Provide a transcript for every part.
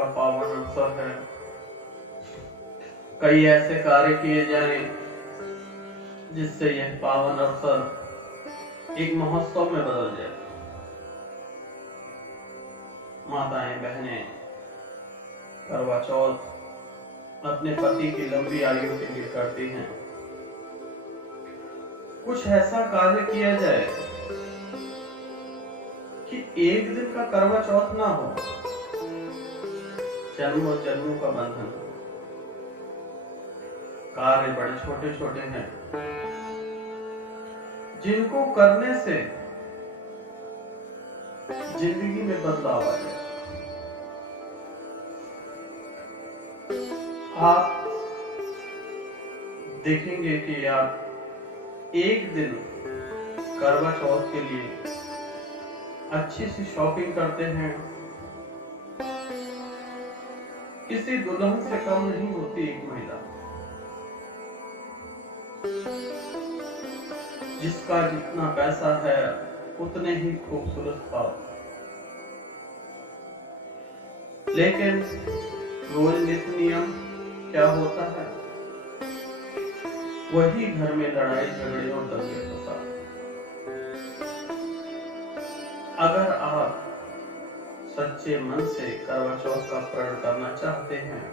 का पावन अवसर है। कई ऐसे कार्य किए जाएं जिससे यह पावन अवसर एक महोत्सव में बदल जाए। माताएं बहनें करवा चौथ अपने पति की लंबी आयु के लिए करती हैं। कुछ ऐसा कार्य किया जाए कि एक दिन का करवा चौथ ना हो, जन्मों जन्मों का बंधन हो। कार्य बड़े छोटे छोटे हैं जिनको करने से जिंदगी में बदलाव आ जाए। आप देखेंगे कि आप एक दिन करवा चौथ के लिए अच्छी सी शॉपिंग करते हैं। किसी दुल्हन से कम नहीं होती एक महिला, जिसका जितना पैसा है उतने ही खूबसूरत भाव। लेकिन रोज नित्य नियम क्या होता है? वही घर में लड़ाई झगड़े और दंगे फसाद। अगर आप सच्चे मन से करवा चौथ का प्रण करना चाहते हैं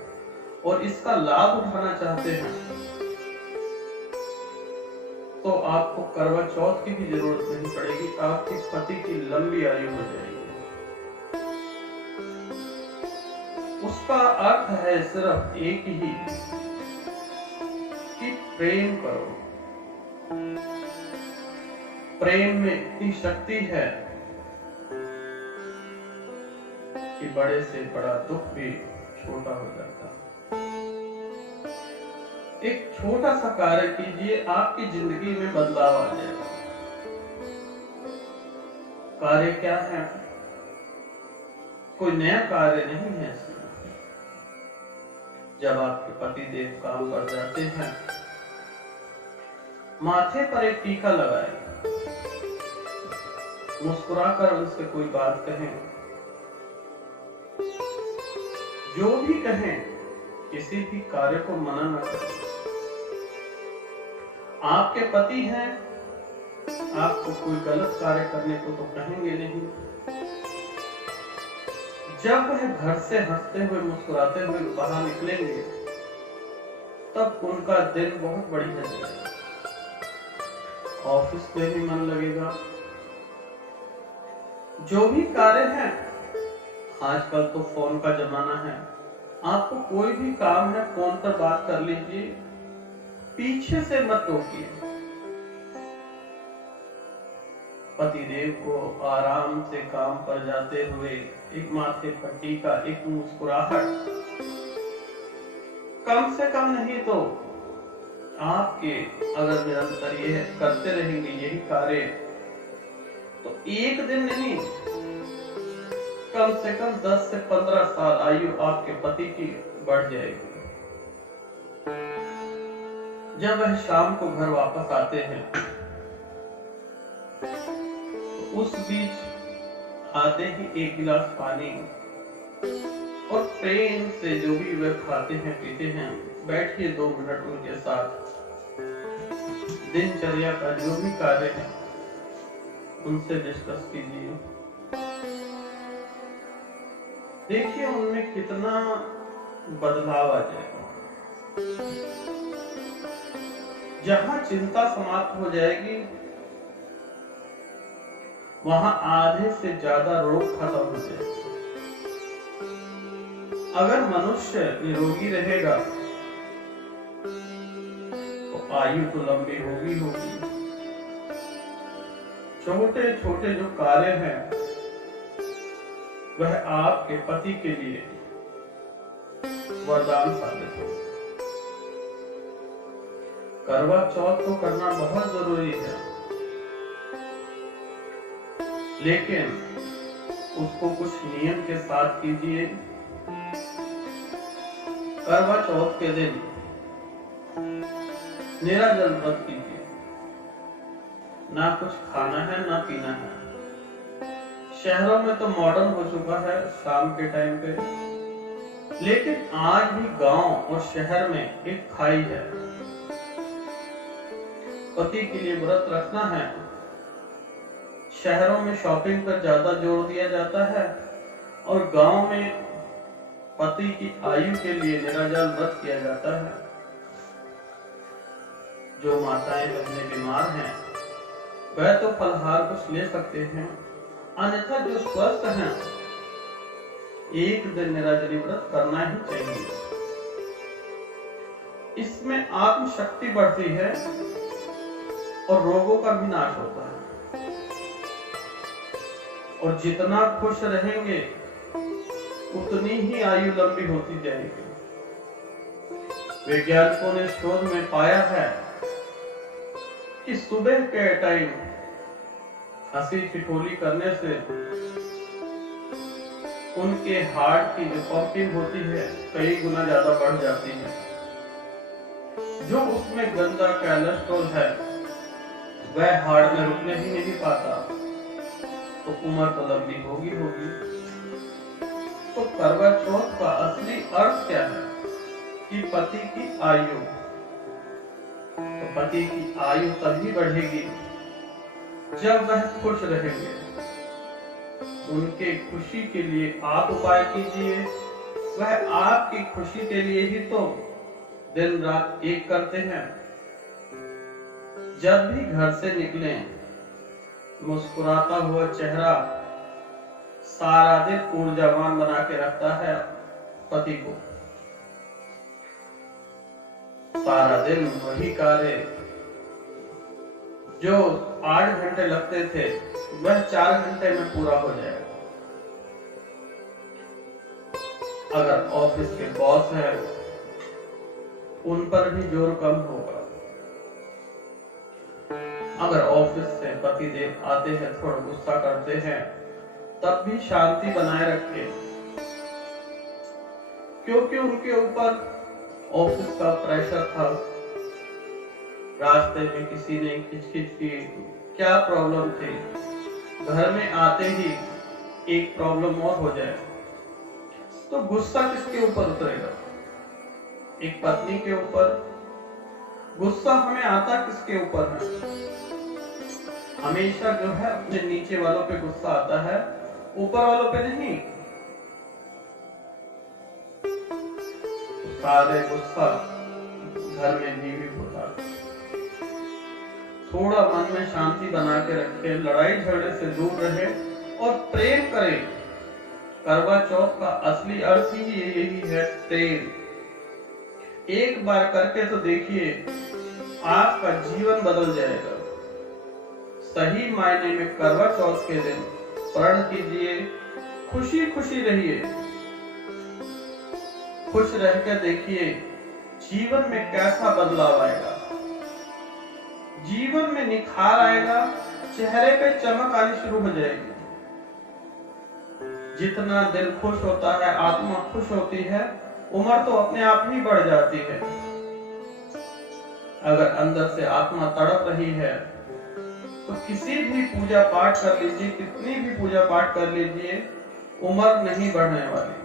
और इसका लाभ उठाना चाहते हैं तो आपको करवा चौथ की भी जरूरत नहीं पड़ेगी। आपके पति की लंबी आयु हो जाएगी। उसका अर्थ है सिर्फ एक ही कि प्रेम करो। प्रेम में इतनी शक्ति है कि बड़े से बड़ा दुख भी छोटा हो जाता है। एक छोटा सा कार्य कीजिए, आपकी जिंदगी में बदलाव आ जाएगा। कार्य क्या है? कोई नया कार्य नहीं है इसमें। जब आपके पति देव काम पर जाते हैं, माथे पर एक टीका लगाएं, मुस्कुराकर उनसे कोई बात कहें। जो भी कहें, किसी भी कार्य को मना न करें। आपके पति हैं, आपको कोई गलत कार्य करने को तो कहेंगे नहीं। जब वह घर से हंसते हुए मुस्कुराते हुए बाहर निकलेंगे, तब उनका दिन बहुत बढ़िया जाएगा। ऑफिस में भी मन लगेगा। जो भी कार्य है, आजकल तो फोन का जमाना है। आपको कोई भी काम है, फोन पर बात कर लीजिए, पीछे से मत रोकिए। पतिदेव को आराम से काम पर जाते हुए एक माथे पर टीका, एक मुस्कुराहट, कम से कम नहीं तो आपके अगर निरंतर यह करते रहेंगे यही कार्य, तो एक दिन नहीं, कम से कम 10 से 15 साल आयु आपके पति की बढ़ जाएगी। जब वह शाम को घर वापस आते हैं, तो उस बीच आते ही एक गिलास पानी और प्रेम से जो भी वे खाते हैं पीते हैं, बैठिए 2 मिनट उनके साथ। दिनचर्या का जो भी कार्य है उनसे डिस्कस कीजिए। देखिए उनमें कितना बदलाव आ जाएगा। जहां चिंता समाप्त हो जाएगी, वहां आधे से ज्यादा रोग खत्म हो जाएगा। अगर मनुष्य निरोगी रहेगा तो आयु तो लंबी होगी होगी। छोटे छोटे जो कार्य हैं वह आपके पति के लिए वरदान साबित हो। करवा चौथ को करना बहुत जरूरी है, लेकिन उसको कुछ नियम के साथ कीजिए। करवा चौथ के दिन निराजल व्रत कीजिए। ना कुछ खाना है ना पीना है। शहरों में तो मॉडर्न हो चुका है, शाम के टाइम पे लेकिन आज भी गांव और शहर में एक खाई है। पति के लिए व्रत रखना है, शहरों में शॉपिंग पर ज्यादा जोर दिया जाता है और गांव में पति की आयु के लिए निराजल व्रत किया जाता है। जो माताएं बहनें बीमार हैं वह तो फलहार कुछ ले सकते हैं, अन्यथा जो स्वस्थ हैं एक दिन निराजली व्रत करना ही चाहिए। इसमें आत्म शक्ति बढ़ती है और रोगों का भी नाश होता है। और जितना खुश रहेंगे उतनी ही आयु लंबी होती जाएगी। वैज्ञानिकों ने शोध में पाया है कि सुबह के टाइम हंसी ठिठोली करने से उनके हार्ट की जो पंपिंग होती है कई गुना ज्यादा बढ़ जाती है। जो उसमें गंदा कोलेस्ट्रॉल है वह हार्ट में रुकने ही नहीं पाता, तो उम्र तो लंबी होगी। तो करवा चौथ का असली अर्थ क्या है कि पति की आयु। तो पति की आयु तभी बढ़ेगी जब वह खुश रहेंगे। उनके खुशी के लिए आप उपाय कीजिए, वह आपकी खुशी के लिए ही तो दिन रात एक करते हैं। जब भी घर से निकलें, मुस्कुराता हुआ चेहरा सारा दिन ऊर्जावान बना के रखता है पति को। सारा दिन वही कार्य जो 8 घंटे लगते थे वह 4 घंटे में पूरा हो जाएगा। अगर ऑफिस के बॉस हैं उन पर भी जोर कम होगा। अगर ऑफिस से पति देव आते हैं, थोड़ा गुस्सा करते हैं, तब भी शांति बनाए रखें, क्योंकि उनके ऊपर ऑफिस का प्रेशर था। रास्ते में किसी ने खिचखिच की, क्या प्रॉब्लम थी, घर में आते ही एक प्रॉब्लम और हो जाए तो गुस्सा किसके ऊपर उतरेगा? एक पत्नी के ऊपर। गुस्सा हमें आता किसके ऊपर है? हमेशा जो है अपने नीचे वालों पे गुस्सा आता है, ऊपर वालों पे नहीं। सारे गुस्सा घर में भी होता है। थोड़ा मन में शांति बना के रखे, लड़ाई झगड़े से दूर रहे और प्रेम करें। करवा चौथ का असली अर्थ ही यही है, प्रेम। एक बार करके तो देखिए, आपका जीवन बदल जाएगा। सही मायने में करवा चौथ के दिन प्रण कीजिए, खुशी खुशी रहिए। खुश रहकर देखिए जीवन में कैसा बदलाव आएगा। जीवन में निखार आएगा, चेहरे पे चमक आनी शुरू हो जाएगी। जितना दिल खुश होता है, आत्मा खुश होती है, उम्र तो अपने आप ही बढ़ जाती है। अगर अंदर से आत्मा तड़प रही है तो किसी भी पूजा पाठ कर लीजिए, कितनी भी पूजा पाठ कर लीजिए, उम्र नहीं बढ़ने वाली।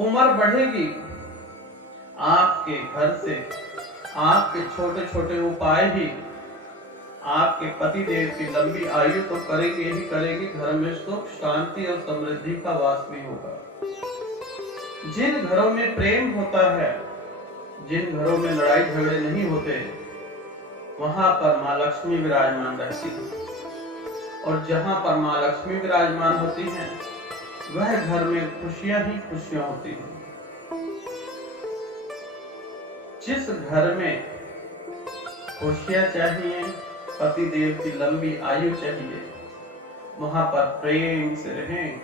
उम्र बढ़ेगी आपके घर से। आपके छोटे छोटे उपाय ही आपके पति देव की लंबी आयु तो करेंगे ही करेंगे, घर में सुख शांति और समृद्धि का वास भी होगा। जिन घरों में प्रेम होता है, जिन घरों में लड़ाई झगड़े नहीं होते, वहां पर माँ लक्ष्मी विराजमान रहती है। और जहां पर माँ लक्ष्मी विराजमान होती हैं, वह घर में खुशियां ही खुशियां होती हैं। जिस घर में खुशियां चाहिए, पति देव की लंबी आयु चाहिए, वहां पर प्रेम से रहें।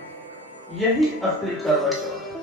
यही असली करवा चौथ।